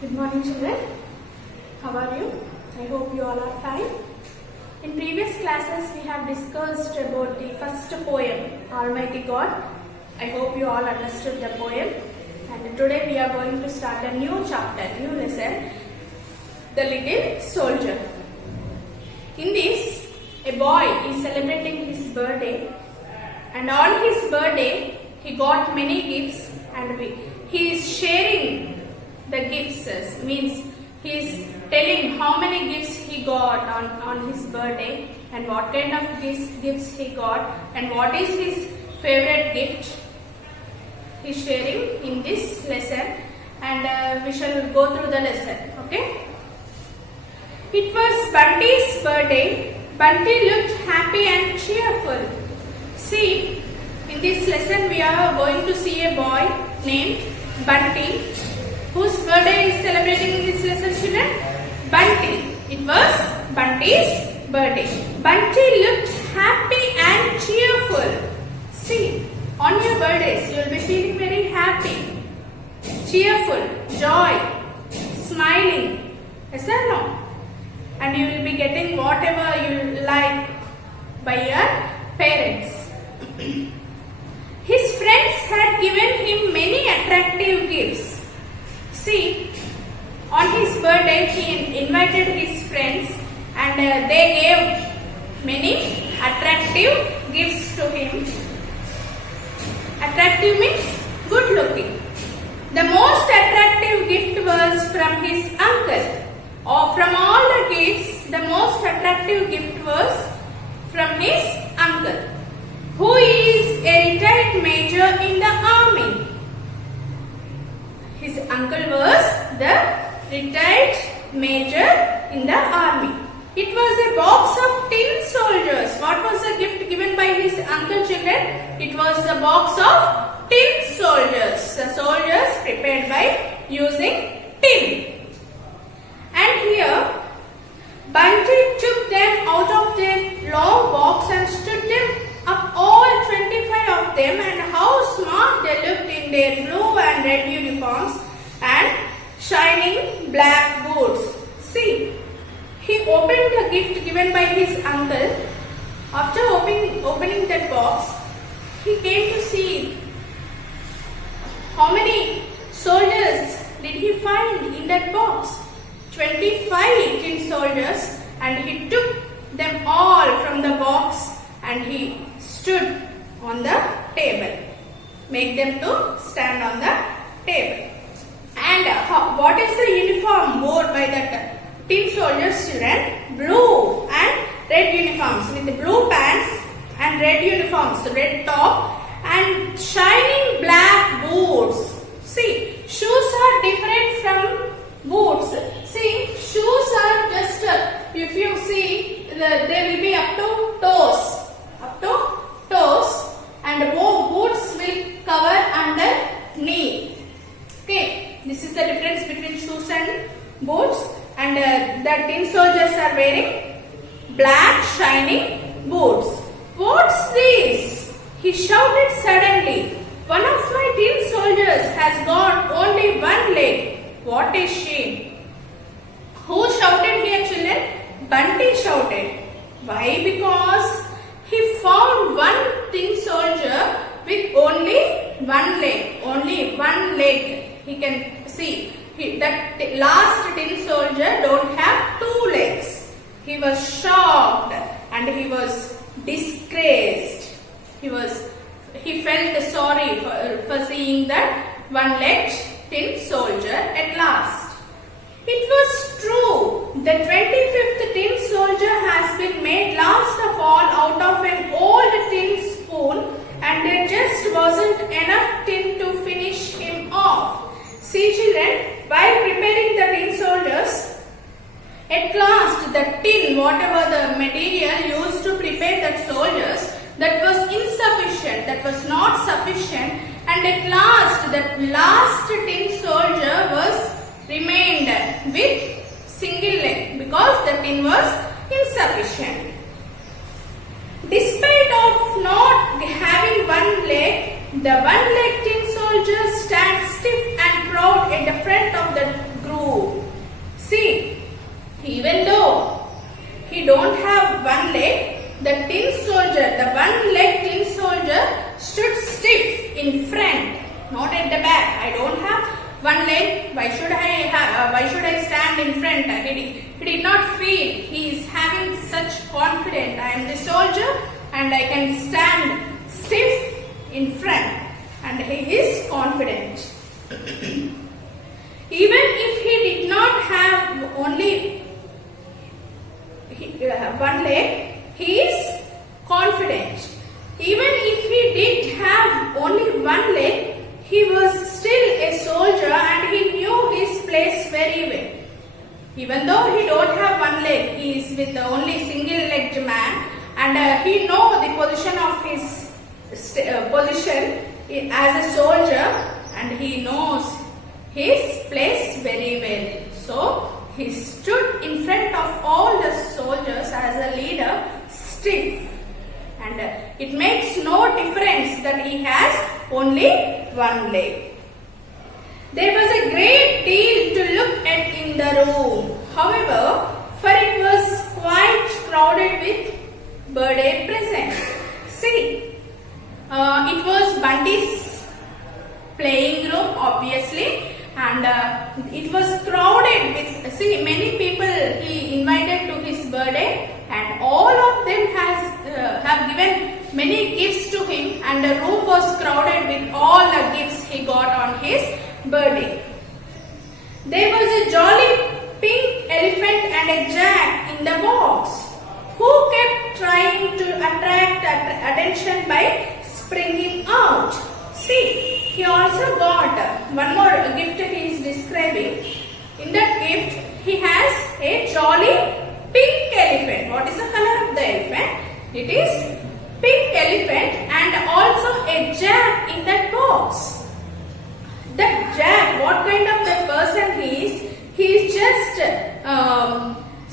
Good morning, children. How are you? I hope you all are fine. In previous classes, we have discussed about the first poem, Almighty God. I hope you all understood the poem. And today we are going to start a new chapter, new lesson, The Little Soldier. In this, a boy is celebrating his birthday, and on his birthday, he got many gifts, and he is sharing the gifts. Means he is telling how many gifts he got on his birthday and what kind of gifts he got and what is his favorite gift. He is sharing in this lesson, and we shall go through the lesson. Okay. It was Bunty's birthday. Bunty looked happy and cheerful. See, in this lesson we are going to see a boy named Bunty, whose birthday is celebrating in this lesson, children? Bunty. It was Bunty's birthday. Bunty looked happy and cheerful. See, on your birthdays you will be feeling very happy, cheerful, joy, smiling. Yes or no? And you will be getting whatever you like by your parents. His friends had given him many attractive gifts. See, on his birthday he invited his friends, and they gave many attractive gifts to him. Attractive means good looking. The most attractive gift was from his uncle. Or from all the gifts, the most attractive gift was from his uncle, who is a retired major in the army. His uncle was the retired major in the army. It was a box of tin soldiers. What was the gift given by his uncle, children? It was a box of tin soldiers. The soldiers prepared by using tin. And here, Bunty took them out of their long box and stood them up, all 25 of them, and how smart they looked in their blue and red uniforms and shining black boots. See, he opened the gift given by his uncle. After opening that box, he came to see how many soldiers did he find in that box. 25 tin soldiers, and he took them all from the box and he stood on the table. Make them to stand on the table. And what is the uniform worn by that tin soldiers, children? Blue and red uniforms with blue pants and red uniforms, red top and shining black boots. See, shoes are different from boots. See, shoes are just, if you see, they will be up to toes, and boots will cover under knee. Okay, this is the difference between shoes and boots, and the tin soldiers are wearing black shining boots. What's this? He shouted suddenly. One of my tin soldiers has got only one leg. What a shame. Who shouted here, children? Bunty shouted. Why? Because he found one tin soldier with only one leg. Only one leg. He can see. That last tin soldier don't have two legs. He was shocked and he was disgraced. He felt sorry for seeing that one-legged tin soldier at last. It was true. The 25th tin soldier has been made last of all out of an old tin spoon, and there just wasn't enough tin to finish him off. See, children, while preparing the tin soldiers, at last the tin, whatever the material used to prepare that soldiers, that was insufficient, that was not sufficient, and at last that last tin soldier remained with single leg because the tin was insufficient. Despite of not having one leg, the one-legged tin soldier stands stiff and proud at the front of the group. stand in front. He did not feel. He is having such confidence. I am the soldier and I can stand stiff in front, and he is confident. Even if he did not have only one leg, he is confident. Even if he did have only one leg, he was still a soldier and he knew his place very well. Even though he don't have one leg, he is with only single-legged man, and he know the position of his position as a soldier, and he knows his place very well. So he stood in front of all the soldiers as a leader, stiff, and it makes no difference that he has only one leg. There was a great deal to look at in the room, however, for it was quite crowded with birthday presents. See, it was Bunty's playing room, obviously, and it was crowded with, see, many people he invited to his birthday, and all of them have given many gifts to him, and the room was crowded with all the gifts he got on his birthday. There was a jolly pink elephant and a jack in the box, who kept trying to attract attention by springing out. See, he also got one more gift he is describing. In that gift, he has a jolly pink elephant. What is the color of the elephant? It is pink elephant, and also a jack in that box. That jack, what kind of the person he is? He is just,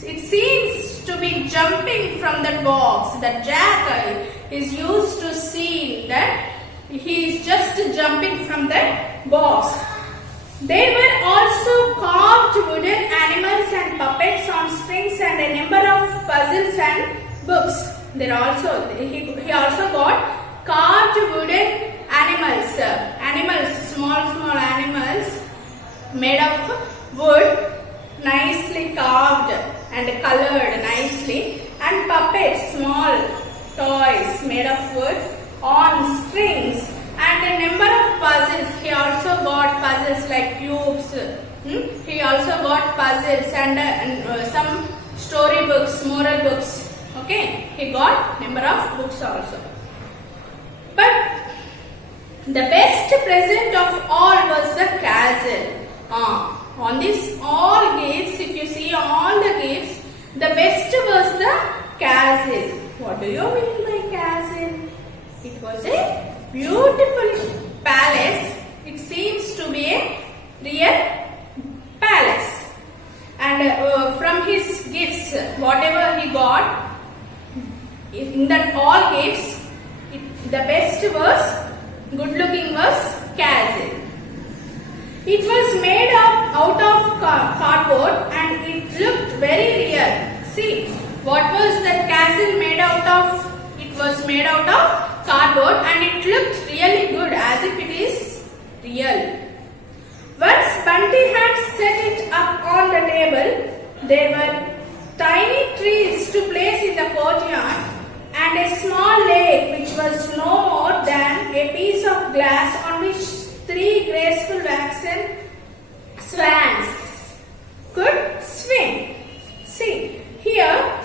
it seems to be jumping from the box. The jack is used to see that he is just jumping from the box. There were also carved wooden animals and puppets on strings and a number of puzzles and books. There also he also got carved wooden animals, small animals made of wood, nicely carved and colored nicely, and puppets, small toys made of wood on strings, and a number of puzzles. He also got puzzles like cubes. He also got puzzles and some story books, moral books. Okay, he got number of books also. But the best present of all was the castle. On this all gifts, if you see all the gifts, the best was the castle. What do you mean by castle? It was a beautiful palace. It seems to be a real palace. And from his gifts, whatever he got, in that all gifts, the best was, good looking was castle. It was made out of cardboard and it looked very real. See, what was that castle made out of? It was made out of cardboard and it looked really good, as if it is real. Once Bunty had set it up on the table, there were tiny trees to place in the courtyard and a small lake which was no more than a piece of glass on which 3 graceful waxen swans could swim. See, here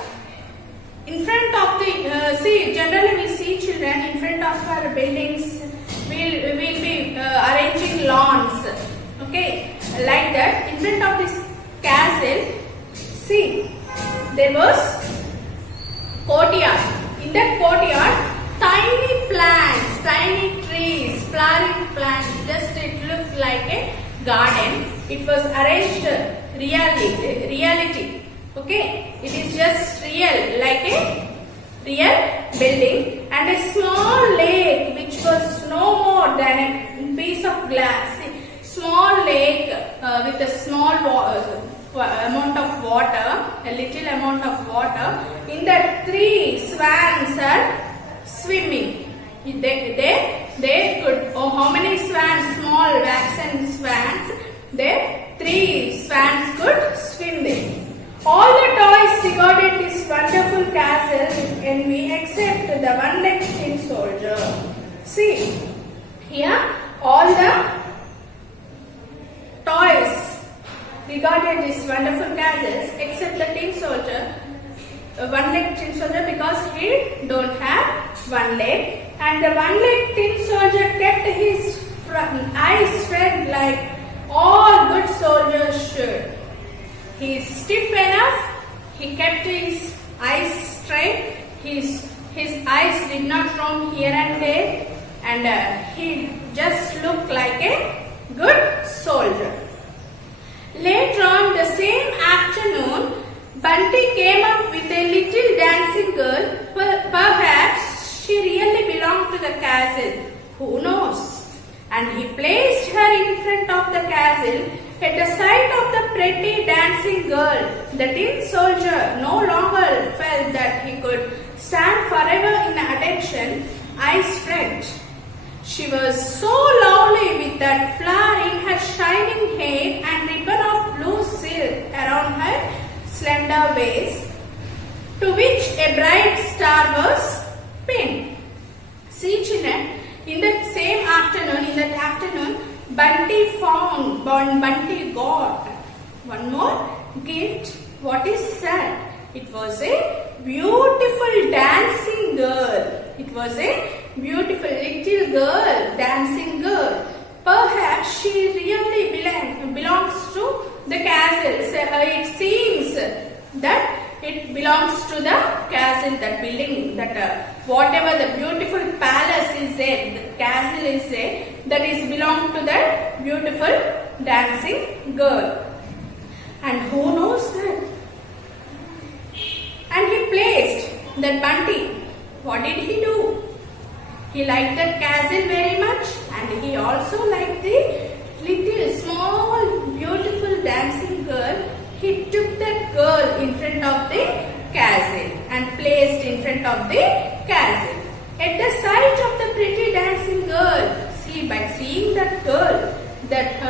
in front of the, generally we see children in front of our buildings, we'll be arranging lawns, okay, like that. In front of this castle, see, there was courtyard. In that courtyard, tiny plants, tiny trees, flowering plants, just it looked like a garden. It was arranged reality. Okay, it is just real, like a real building, and a small lake which was no more than a piece of glass. Small lake with a small amount of water, a little amount of water. In that 3 swans are swimming. They could, how many swans? Small waxen swans. There 3 swans could swim wonderful castle when we accept the one-legged tin soldier. See, here all the toys regarded these wonderful castles except the tin soldier, one-legged tin soldier, because he don't have one leg, and the one-legged tin soldier kept his eyes red like all good soldiers should. He is stiff enough. He kept his eyes straight. His eyes did not roam here and there, and he just looked like a good soldier. Later on the same afternoon, Bunty came up with a little dancing girl. Perhaps she really belonged to the castle. Who knows? And he placed her in front of the castle. At the sight of the pretty dancing girl, the tin soldier no longer felt that he could stand forever in attention. Eyes French. She was so lovely with that flower in her shining hair and ribbon of blue silk around her slender waist, to which a bright star was pinned. See children, in that afternoon, Bunty got one more gift. What is that? It was a beautiful dancing girl. It was a beautiful little girl, dancing girl. Perhaps she really belongs to the castle. So, it seems that it belongs to the castle, that building, that whatever the beautiful palace is there, the castle is there, that is belong to that beautiful dancing girl. And who knows that? And he placed that Bunty. What did he do? He liked that castle very much, and he also liked the little small beautiful dancing girl. He took that girl in front of the castle and placed in front of the castle. At the sight of the pretty dancing girl, by seeing that girl, that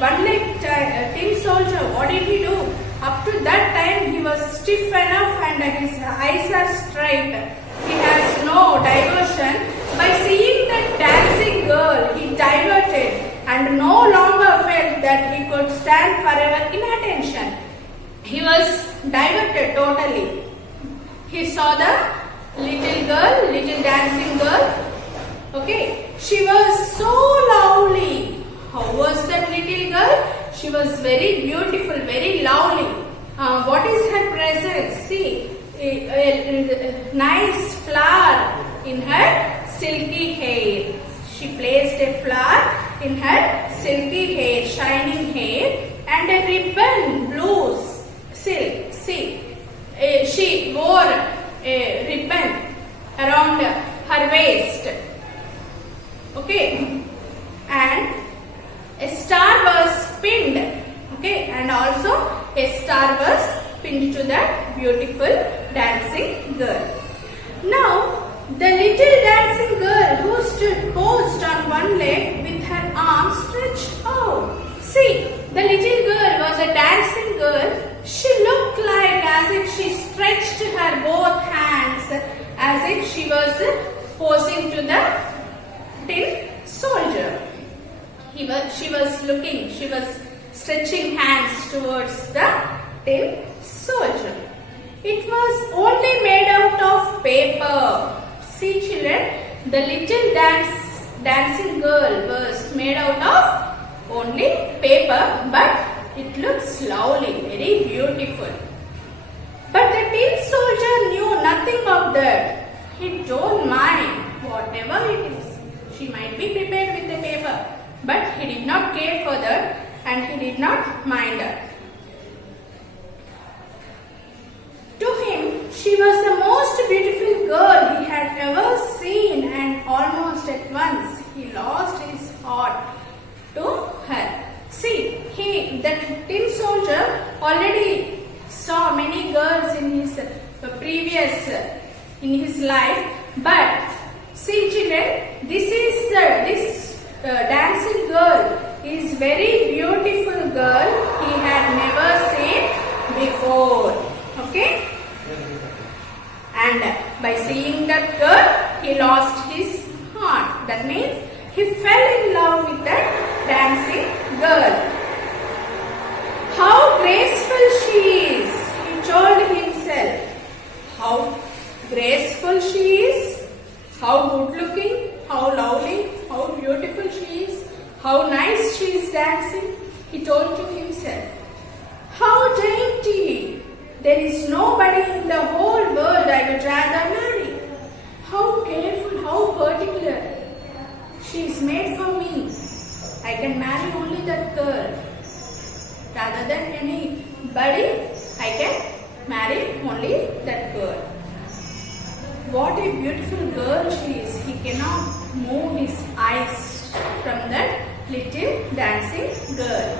one-legged tin soldier, what did he do? Up to that time he was stiff enough and his eyes are straight. He has no diversion. By seeing that dancing girl, he diverted and no longer felt that he could stand forever in attention. He was diverted totally. He saw the little dancing girl. Okay, she was so lovely. How was that little girl? She was very beautiful, very lovely. What is her presence? See, a nice flower in her silky hair. She placed a flower in her silky hair, shining hair, and a ribbon, blue silk. See, she wore a ribbon around her waist. Okay, and a star was pinned. Okay, and also a star was pinned to that beautiful dancing girl. Now, the little dancing girl who stood posed on one leg with her arms stretched out. See, the little girl was a dancing girl. She looked like as if she stretched her both hands as if she was posing to the tin soldier. She was stretching hands towards the tin soldier. It was only made out of paper. See children, the little dancing girl was made out of only paper, but it looks lovely, very beautiful. But the tin soldier knew nothing of that. He don't mind whatever it is. She might be prepared with the paper, but he did not care for that and he did not mind her. To him, she was the most beautiful girl he had ever seen, and almost at once he lost his heart to her. See, the tin soldier already saw many girls in his in his life, but see children, this dancing girl is very beautiful girl he had never seen before. Okay? that girl, he lost his heart. That means he fell in love with that dancing girl. How graceful she is, he told himself. How graceful she is, how good looking, how lovely, how beautiful she is, how nice she is dancing, he told to himself. How dainty, there is nobody in the whole world I would rather marry. How careful, how particular, she is made for me. I can marry only that girl. Rather than anybody, I can marry only that girl. What a beautiful girl she is. He cannot move his eyes from that little dancing girl.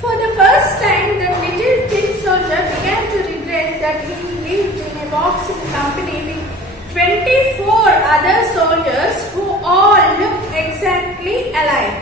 For the first time, that little tin soldier began to regret that he lived in a boxing company with 24 other soldiers who all looked exactly alike.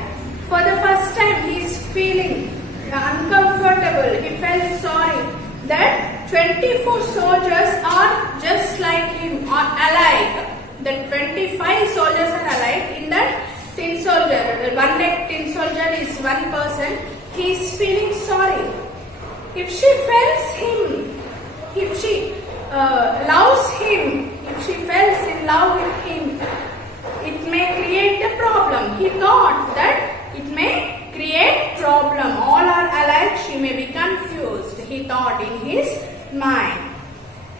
For the first time, he is feeling uncomfortable. He felt sorry that 24 soldiers are just like him or alike. The 25 soldiers are alike. In that tin soldier, one-legged tin soldier is one person. He is feeling sorry. If she feels him, if she loves him, if she falls in love with him, it may create a problem. He thought that it may create problem. All are alike, she may be confused, he thought in his mind.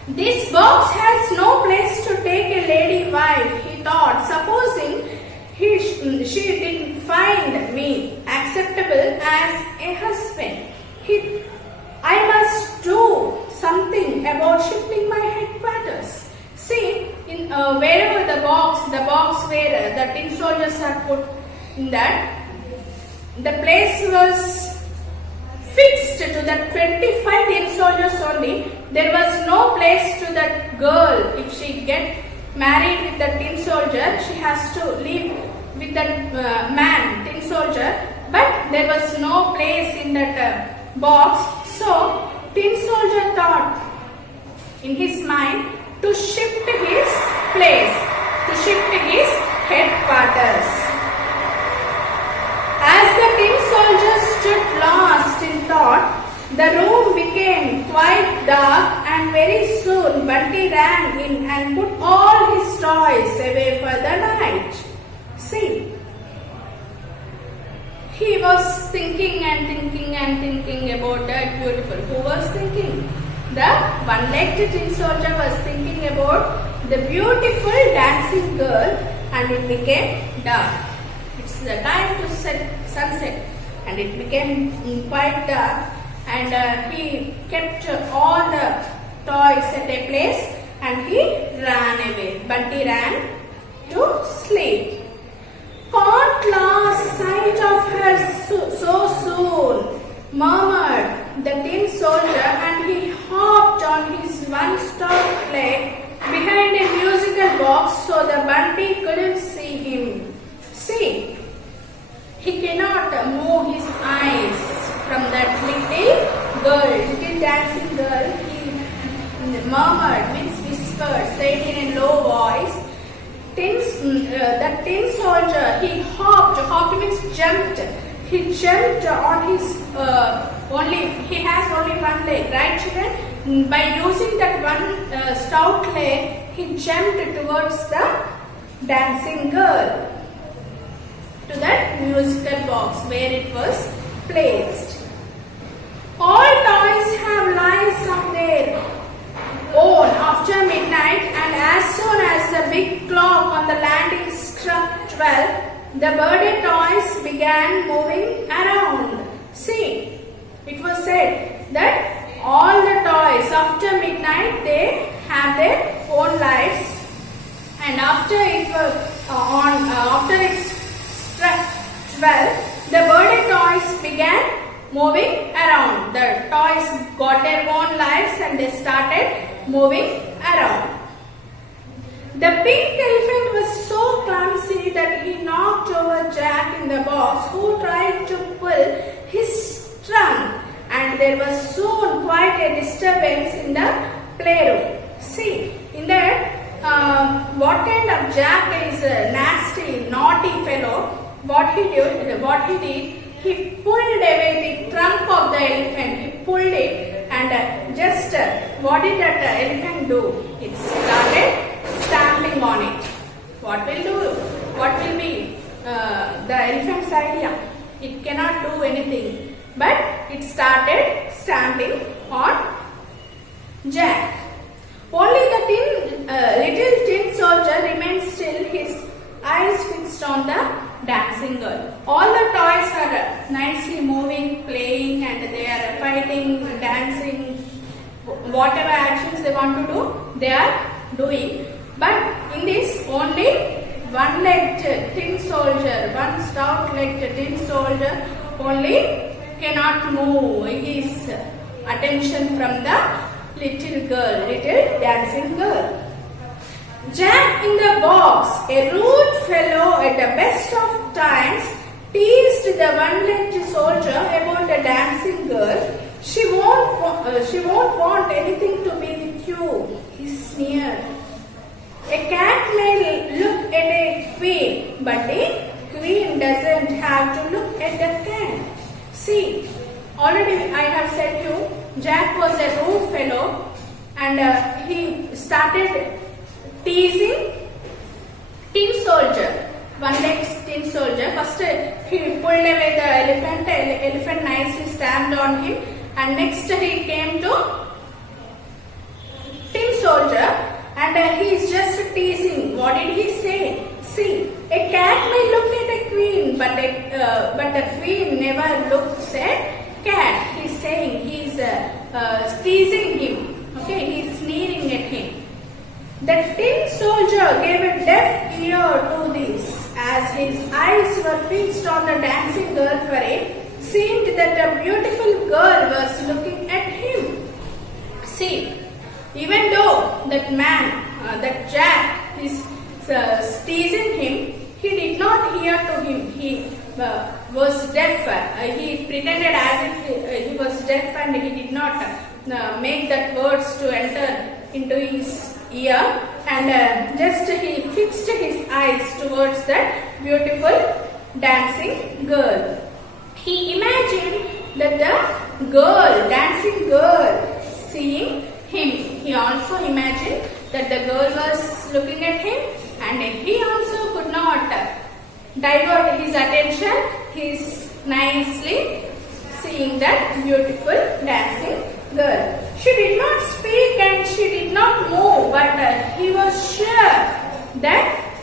This box has no place to take a lady wife, he thought. Supposing she didn't find me acceptable as a husband. I must do something about shifting my headquarters. See, in wherever the box where the tin soldiers are put in that, the place was fixed to the 25 tin soldiers only. There was no place to that girl. If she get married with the tin soldier, she has to live with that man, tin soldier. But there was no place in that box. So, tin soldier thought in his mind to shift his place, to shift his headquarters. As the tin soldier stood lost in thought, the room became quite dark, and very soon Bunty ran in and put all his toys away for the night. See, he was thinking and thinking and thinking about that beautiful. Who was thinking? The one-legged tin soldier was thinking about the beautiful dancing girl, and it became dark. It's the time to set sunset, and it became quite dark, and he kept all the toys at a place and he ran away. Bunty ran to sleep. Can't lose sight of her so soon, murmured the tin soldier, and he hopped on his one stout leg behind a musical box so the Bunty couldn't see him. See, he cannot move his eyes from that little dancing girl. He murmured, means whispered, said in a low voice. The tin soldier, he hopped means jumped. He jumped on his he has only one leg, right children? By using that one stout leg, he jumped towards the dancing girl, to that musical box where it was placed. All toys have lives of their own after midnight, and as soon as the big clock on the landing struck 12, the birthday toys began moving around. See, it was said that all the toys after midnight, they have their own lives, and after it struck 12, the birthday toys began moving around. The toys got their own lives and they started moving around. The pink elephant was so clumsy that he knocked over Jack in the box, who tried to pull his trunk, and there was soon quite a disturbance in the playroom. See, in that what kind of Jack is a nasty, naughty fellow. What he did, he pulled away the trunk of the elephant. He pulled it and just what did that elephant do? It started stamping on it. What will be the elephant's idea? It cannot do anything, but it started stamping on Jack. Only the little tin soldier remained still, his eyes fixed on the dancing girl. All the toys are nicely moving, playing, and they are fighting, dancing, whatever actions they want to do, they are doing. But in this, only one-legged tin soldier, one stout-legged tin soldier only cannot move his attention from the little dancing girl. Jack in the box, a rude fellow at the best of times, teased the one-legged soldier about the dancing girl. She won't want anything to be with you, he sneered. A cat may look at a queen, but a queen doesn't have to look at the cat. See, already I have said you, Jack was a rude fellow, and he started teasing tin soldier, one-legged tin soldier. First he pulled away the elephant nicely stamped on him, and next he came to tin soldier and he is just teasing. What did he say? See, a cat may look at a queen, but the queen never looks at cat. He's saying, he's teasing him. Okay, he's sneering at him. The tin soldier gave a deaf ear to this, as his eyes were fixed on the dancing girl, for it seemed that a beautiful girl was looking at him. See, even though that man, that Jack is teasing him, he did not hear to him. He was deaf. He pretended as if he was deaf, and he did not make that words to enter into his ear, and just he fixed his eyes towards that beautiful dancing girl. He imagined that the dancing girl, seeing him, he also imagined that the girl was looking at him, and he also could not divert his attention. He is nicely seeing that beautiful dancing girl. She did not speak and she did not move, but he was sure that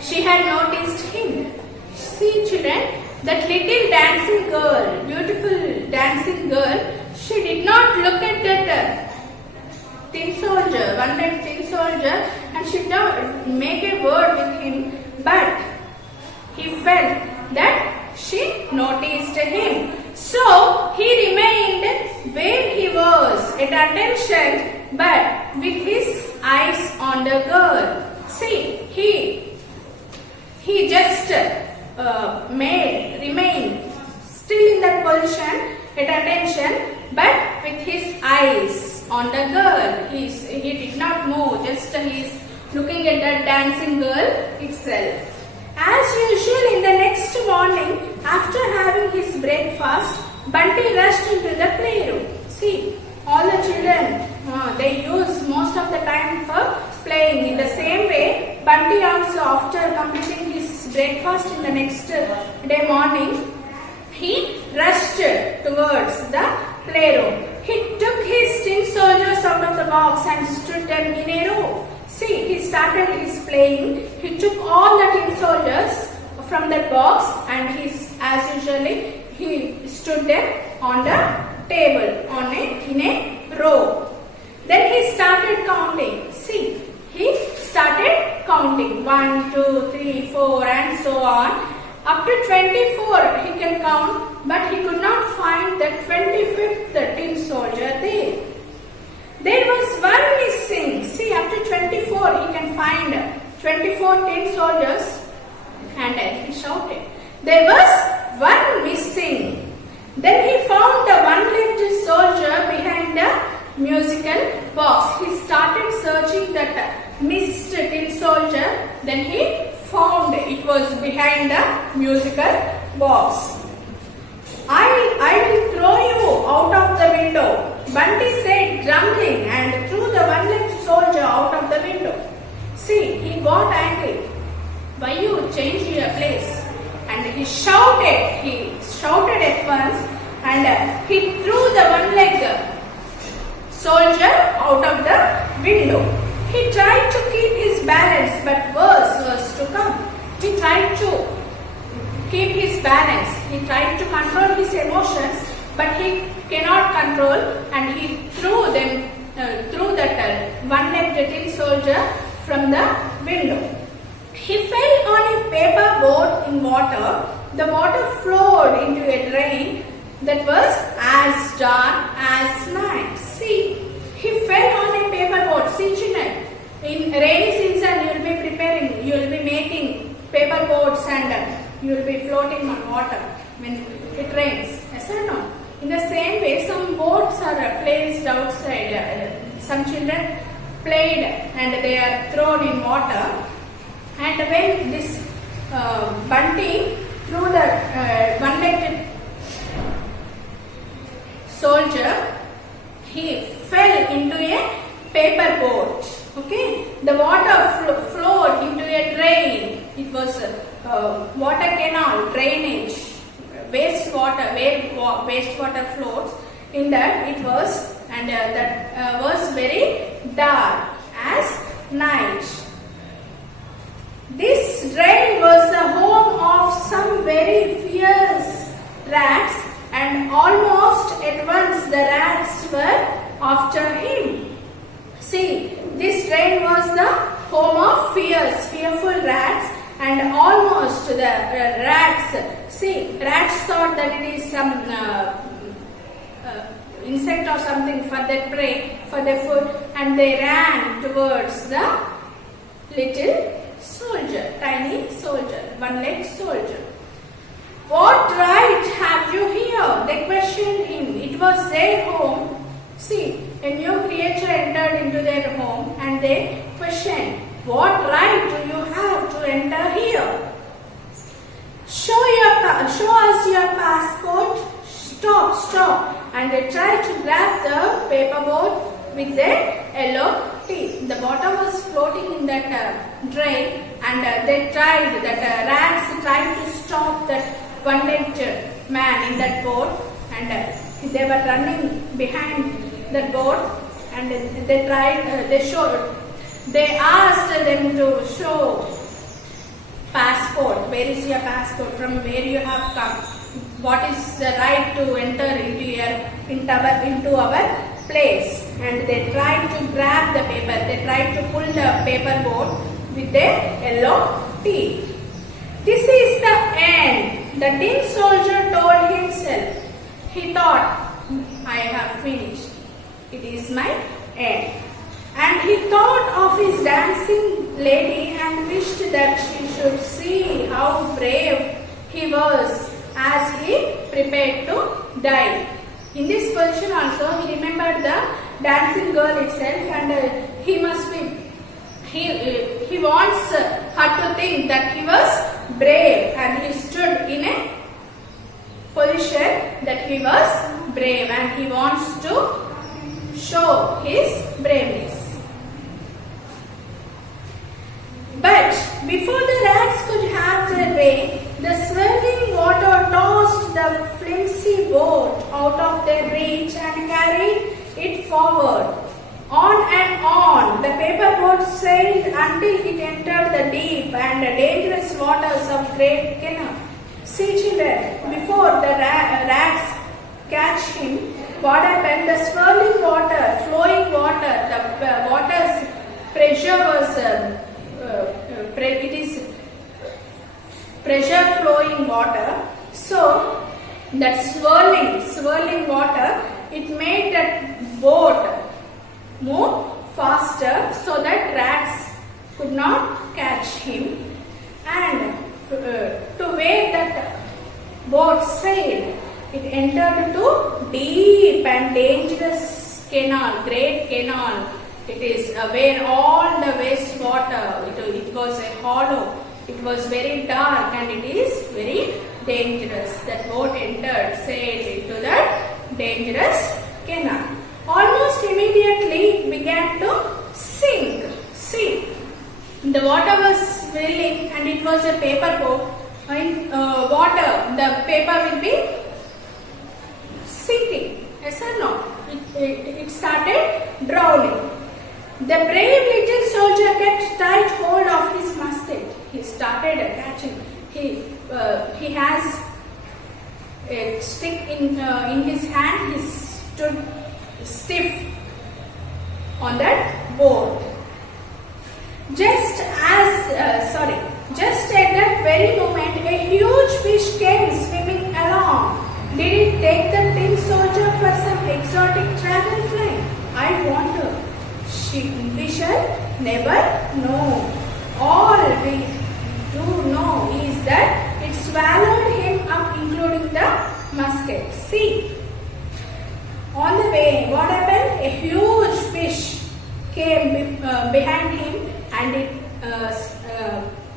she had noticed him. See, children, that little dancing girl, beautiful dancing girl, she did not look at that tin soldier, one-legged tin soldier, and she did not make a word with him, but he felt that she noticed him. So he remained where he was at attention, but with his eyes on the girl. See, he just remained still in that position at attention, but with his eyes on the girl. He did not move, just he is looking at that dancing girl itself. As usual, in the next morning, after having his breakfast, Bunty rushed into the playroom. See, all the children, they use most of the time for playing. In the same way, Bunty also, after completing his breakfast in the next day morning, he rushed towards the playroom. He took his tin soldiers out of the box and stood them in a row. See, he started his playing. He took all the tin soldiers from that box, and as usually, he stood them on the table in a row. Then he started counting. See, he started counting 1, 2, 3, 4, and so on. Up to 24 he can count, but he could not find the 25th tin soldier there. There was one missing. See, up to 24 he can find 24 tin soldiers, and he shouted, there was one missing. Then he found the one-legged soldier behind the musical box. He started searching that missed tin behind the musical box. I will throw you out of the window, Bunty said, grumbling, and threw the one-legged soldier out of the window. See, he got angry. Why you change your place? And he shouted at once, and he threw the one-legged soldier out of the window. He tried to keep his balance, but worse was to come. He tried to keep his balance. He tried to control his emotions, but he cannot control, and he threw that one-legged tin soldier from the window. He fell on a paper boat in water. The water flowed into a drain that was as dark as night. See, he fell on a paper boat. See, children, in rainy season you will be making paper boats and you will be floating on water when it rains. Yes or no? In the same way, some boats are placed outside. Some children played and they are thrown in water. And when this Bunty threw the one-legged soldier, he fell into a paper boat. Okay, the water flowed into a drain. It was water canal, drainage, wastewater floats. In that it was, and that was very dark as night. This drain was the home of some very fierce rats, and almost at once the rats were after him. See, this drain was the home of fearful rats, and almost the rats. See, rats thought that it is some insect or something for their prey, for their food, and they ran towards the little soldier, tiny soldier, one-legged soldier. What right have you here? They questioned him. It was their home. See, a new creature entered into their home and they questioned, what right do you have to enter here? Show us your passport. Stop. And they tried to grab the paper boat with their yellow teeth. The water was floating in that drain, and rats tried to stop that one-legged man in that boat, and they were running behind that boat, and they asked them to show passport. Where is your passport? From where you have come? What is the right to enter into our place? And they tried to grab the paper. They tried to pull the paper boat with their yellow teeth. This is the end, the tin soldier told himself. He thought, I have finished. It is my end. And he thought of his dancing lady and wished that she should see how brave he was as he prepared to die. In this position also, he remembered the dancing girl itself, and he wants her to think that he was brave, and he stood in a position that he was brave, and he wants to show his braveness. But before the rats could have their way, the swirling water tossed the flimsy boat out of their reach and carried it forward. On and on, the paper boat sailed until it entered the deep and dangerous waters of Great Canal. See, children, before the rats catch him, what happened? The swirling water, flowing water, the water's pressure was it is pressure flowing water. So that swirling water, it made that boat move faster so that rats could not catch him. And to where that boat sailed, it entered into deep and dangerous canal, Great Canal. It is where all the wastewater, it was a hollow It was very dark and it is very dangerous. That boat sailed into that dangerous canal. Almost immediately it began to sink. See, the water was swelling and it was a paper boat. In water, the paper will be sinking. Yes or no? It started drowning. The brave little soldier kept tight hold of his musket. He started catching. He has a stick in his hand. He stood stiff on that boat. Just at that very moment, a huge fish came swimming along. Did it take the tin soldier for some exotic travel flight? I wonder. We shall never know. All we do know is that it swallowed him up, including the musket. See, on the way, what happened? A huge fish came behind him and it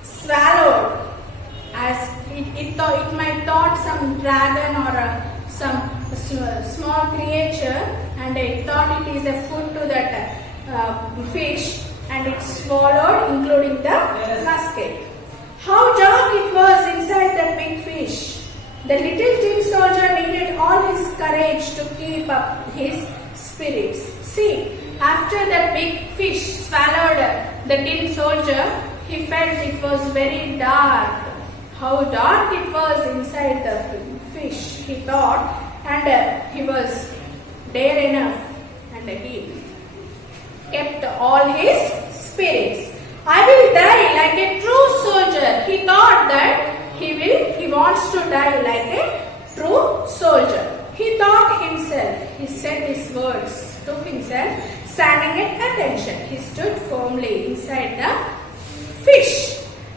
swallowed, as it might thought some dragon or some small creature, and it thought it is a food to that fish, and it swallowed, including the musket. How dark it was inside that big fish. The little tin soldier needed all his courage to keep up his spirits. See, after that big fish swallowed the tin soldier, he felt it was very dark. How dark it was inside the fish, he thought, and he was dare enough, and he kept all his spirits. I will die like a true soldier. He thought that he wants to die like a true soldier. He thought himself, he said his words to himself, standing at attention. He stood firmly inside the fish.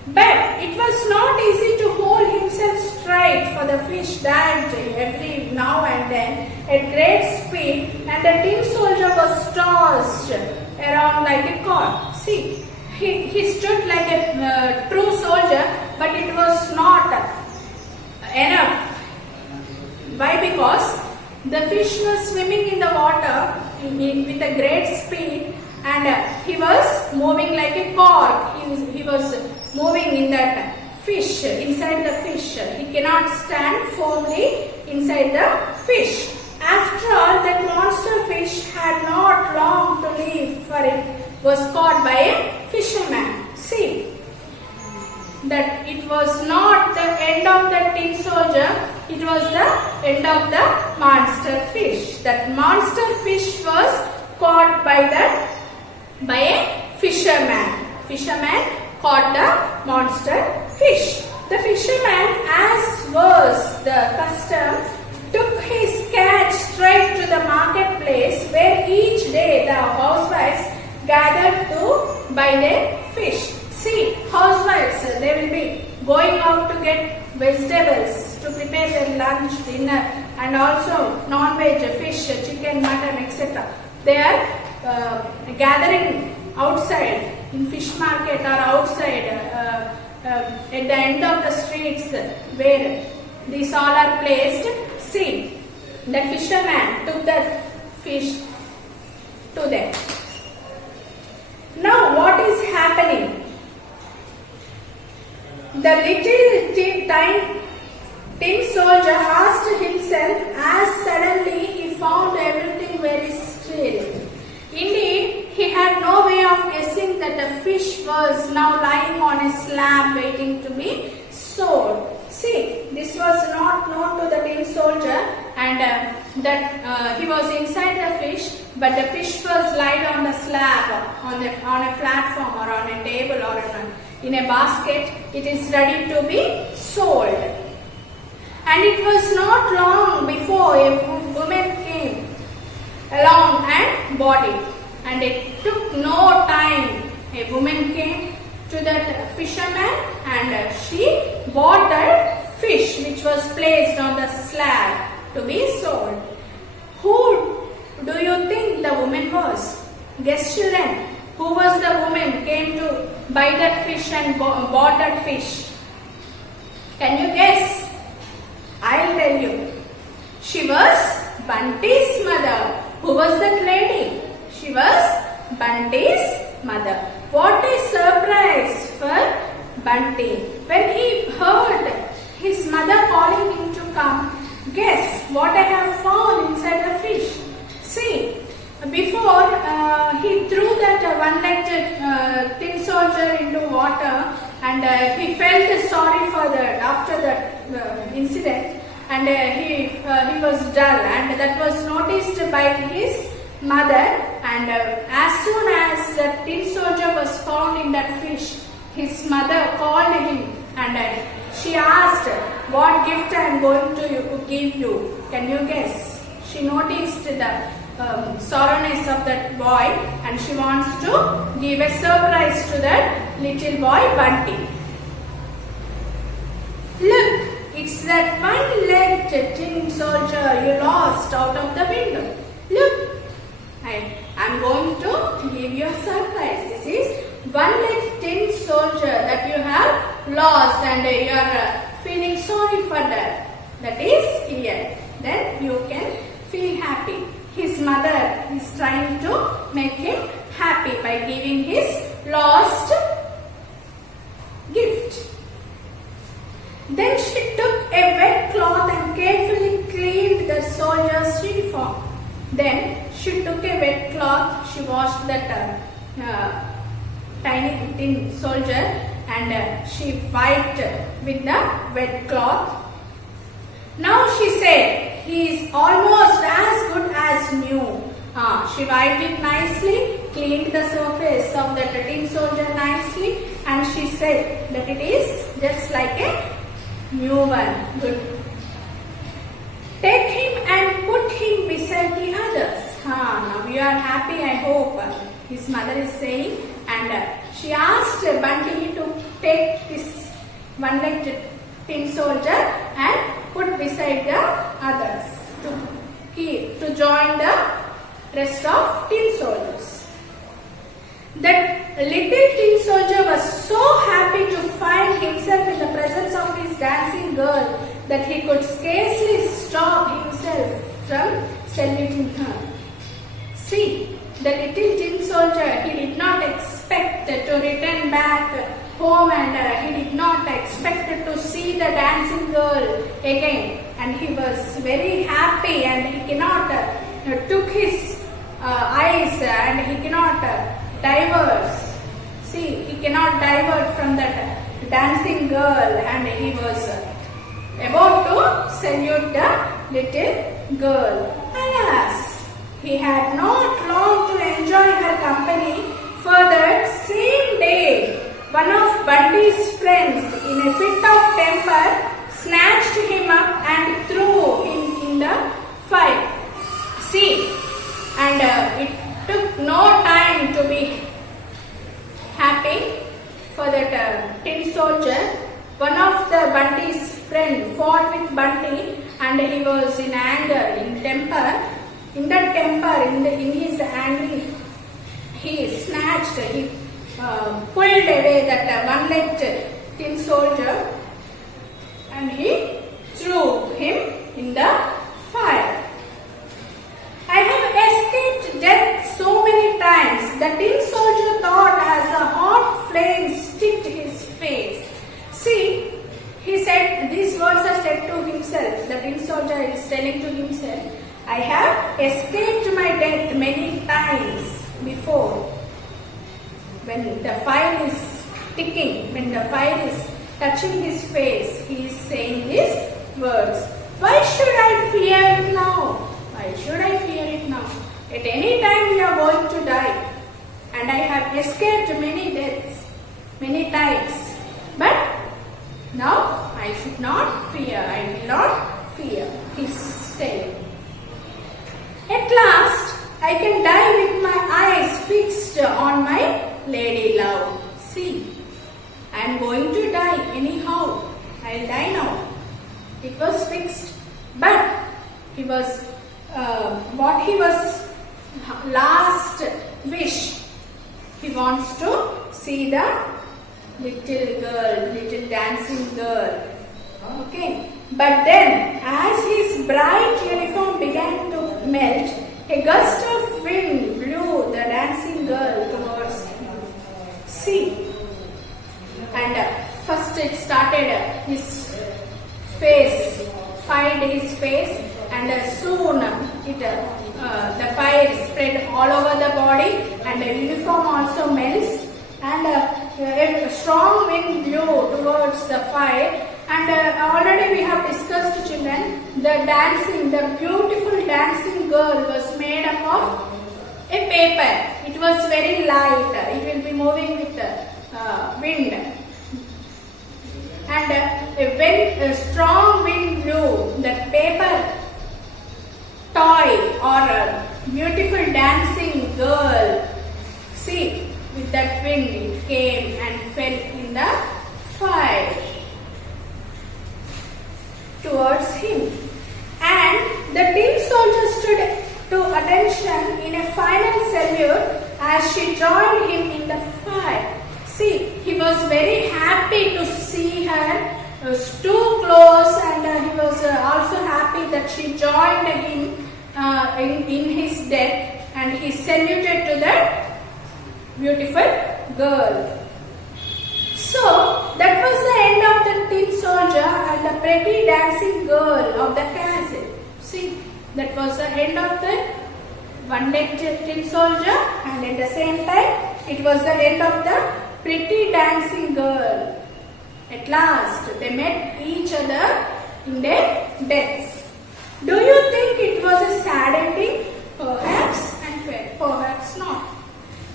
But it was not easy to hold himself straight, for the fish dived every now and then at great speed, and the tin soldier was tossed around like a cork. See, he stood like a true soldier, but it was not enough. Why? Because the fish was swimming in the water with a great speed, and he was moving like a cork. He was moving in that fish, inside the fish. He cannot stand firmly inside the fish. After all, that monster fish had not long to live, for it was caught by a fisherman. See, that it was not the end of the tin soldier, it was the end of the monster fish. That monster fish was caught by a fisherman. Fisherman caught the monster fish. The fisherman, as was the custom, took his catch straight to the marketplace, where each day the housewives gathered to buy their fish. See, housewives, they will be going out to get vegetables to prepare their lunch, dinner, and also non-veg, fish, chicken, mutton, etc. They are gathering outside in fish market or outside at the end of the streets where these all are placed. See, the fisherman took the fish to them. Now what is happening? The little tin soldier asked himself as suddenly he found everything very still. Indeed, he had no way of guessing that the fish was now lying on a slab waiting to be sold. See, this was not known to the tin soldier, and that he was inside the fish, but the fish was laid on the slab, on a platform or on a table or in a basket. It is ready to be sold. And it was not long before a woman came along and bought it. And it took no time. A woman came to that fisherman and she bought that fish which was placed on the slab to be sold. Who do you think the woman was? Guess children. Who was the woman came to buy that fish and bought that fish? Can you guess? I'll tell you. She was Bunty's mother. Who was that lady? She was Bunty's mother. What a surprise for Bunty. When he heard his mother calling him to come, guess what I have found inside the fish? See, before he threw that one-legged tin soldier into water, and he felt sorry for that after that incident, and he was dull, and that was noticed by his mother. And as soon as the tin soldier was found in that fish, his mother called him and she asked, what gift I am going to give you? Can you guess? She noticed the sorrowness of that boy, and she wants to give a surprise to that little boy Bunty. Look, it's that one-legged tin soldier you lost out of the window. Look, I'm going to give you a surprise. This is one-legged tin soldier that you have lost, and you are feeling sorry for that. That is here. Then you can feel happy. His mother is trying to make him happy by giving his lost gift. Then she took a wet cloth and carefully cleaned the soldier's uniform. Then she took a wet cloth, she washed that tiny tin soldier, and she wiped with the wet cloth. Now she said, he is almost as good as new. She wiped it nicely, cleaned the surface of the tin soldier nicely, and she said that it is just like a new one. Good. Take him and put him beside the others. Now you are happy, I hope, his mother is saying. And she asked Bunty to take this one-legged tin soldier and put beside the others to join the rest of tin soldiers. That little tin soldier was so happy to find himself in the presence of his dancing girl that he could scarcely stop himself from saluting her. See, the little tin soldier, he did not expect to return back home, and he did not expect to see the dancing girl again, and he was very happy, and he cannot took his eyes, and he cannot divert. See, he cannot divert from that dancing girl, and he was about to salute the little girl. Alas, he had not long to enjoy her company, for that same day one of Bunty's friends, in a fit of temper, snatched him up and threw him in the fire. See, and it took no time to be happy for that tin soldier. One of the Bunty's friend fought with Bunty, and he was in anger, in temper. In that temper, in his anger, he snatched, he pulled away that one-legged tin soldier, and he threw him in the fire. I have escaped death so many times. The tin soldier thought as a hot flame sticked his face. See, he said, these words are said to himself. The tin soldier is telling to himself, I have escaped my death many times before. When the fire is ticking, when the fire is touching his face, he is saying these words. Why should I fear it now? Why should I fear it now? At any time we are going to die, and I have escaped many deaths, many times. But now I should not fear, I will not fear. He is telling. At last, I can die with my eyes fixed on my lady love. See, I am going to die anyhow. I will die now. It was fixed. But he was, what he was last wish, he wants to see the little girl, little dancing girl. Okay. But then, as his bright uniform began to melt, a gust of wind blew the dancing girl towards him. See. And first it started his face, fired his face, and soon the fire spread all over the body, and the uniform also melts, and a strong wind blew towards the fire. And already we have discussed, children, the beautiful dancing girl was made up of a paper. It was very light. It will be moving with the wind. And when a strong wind blew, the paper toy or a beautiful dancing girl, see, with that wind it came and fell in the fire towards him. And the tin soldier stood to attention in a final salute as she joined him in the fire. See, he was very happy to see her too close, and he was also happy that she joined him in his death, and he saluted to that beautiful girl. So, that was the end of the tin soldier and the pretty dancing girl of the castle. See, that was the end of the one-legged tin soldier, and at the same time, it was the end of the pretty dancing girl. At last, they met each other in their deaths. Do you think it was a sad ending? Perhaps, and perhaps not.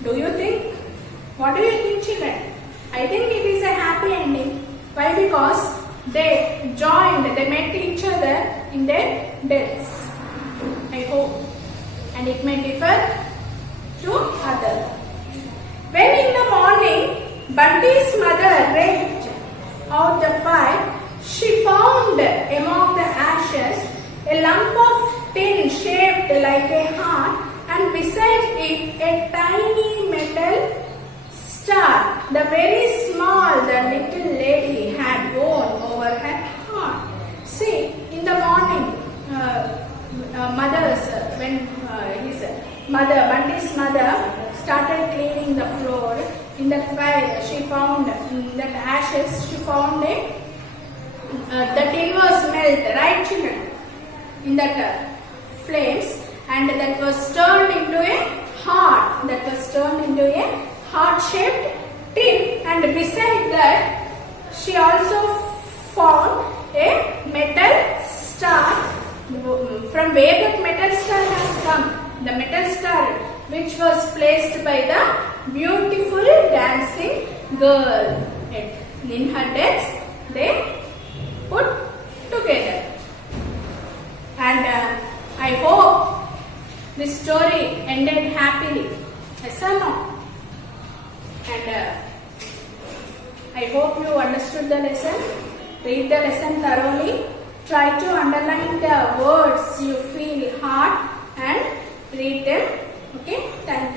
Do you think? What do you think, children? I think it is a happy ending. Why? Because they met each other in their deaths. I hope. And it may differ to others. When in the morning, Bunty's mother raked out the fire, she found among the ashes a lump of tin shaped like a heart, and beside it a tiny metal star, the very small the little lady had worn over her heart. See, in the morning, Bunty's mother started cleaning the floor. In that fire, she found, in that ashes, she found the tin was melted, right, children? In that flames, and that was turned into a heart. That was turned into a heart-shaped tin, and beside that, she also found a metal star. From where that metal star has come? The metal star which was placed by the beautiful dancing girl. In her deaths, they put together. And I hope this story ended happily. Yes or no? And I hope you understood the lesson. Read the lesson thoroughly. Try to underline the words you feel hard and read them. Okay? Thank you.